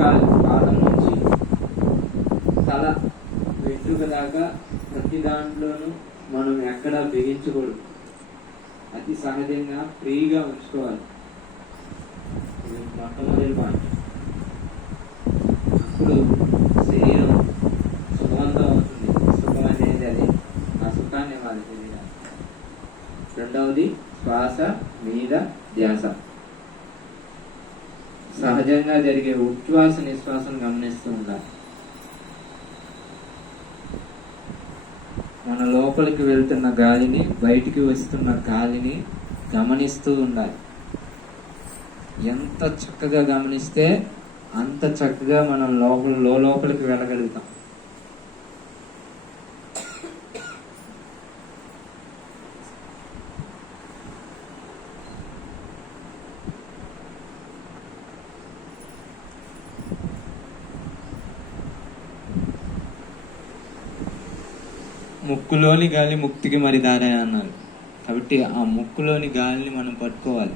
పాదం నుంచి తల వెంట్రుక దాకా ప్రతి దాంట్లోనూ మనం ఎక్కడా బిగించకూడదు. అతి సహజంగా ఫ్రీగా ఉంచుకోవాలి. మొట్టమొదటి పాయింట్. ఇప్పుడు శరీరం సుఖవంతం అవుతుంది. సుఖం అనేది అది, ఆ సుఖాన్ని ఇవ్వాలి శరీరాన్ని. రెండవది శ్వాస మీద ధ్యాస. సహజంగా జరిగే ఉచ్ఛ్వాస నిశ్వాసం గమనిస్తూ ఉండాలి. మన లోపలికి వెళ్తున్న గాలిని, బయటికి వస్తున్న గాలిని గమనిస్తూ ఉండాలి. ఎంత చక్కగా గమనిస్తే అంత చక్కగా మనం లోపలికి వెళ్ళగలుగుతాం. ముక్కులోని గాలి ముక్తికి మరి దారే అన్నారు. కాబట్టి ఆ ముక్కులోని గాలిని మనం పట్టుకోవాలి.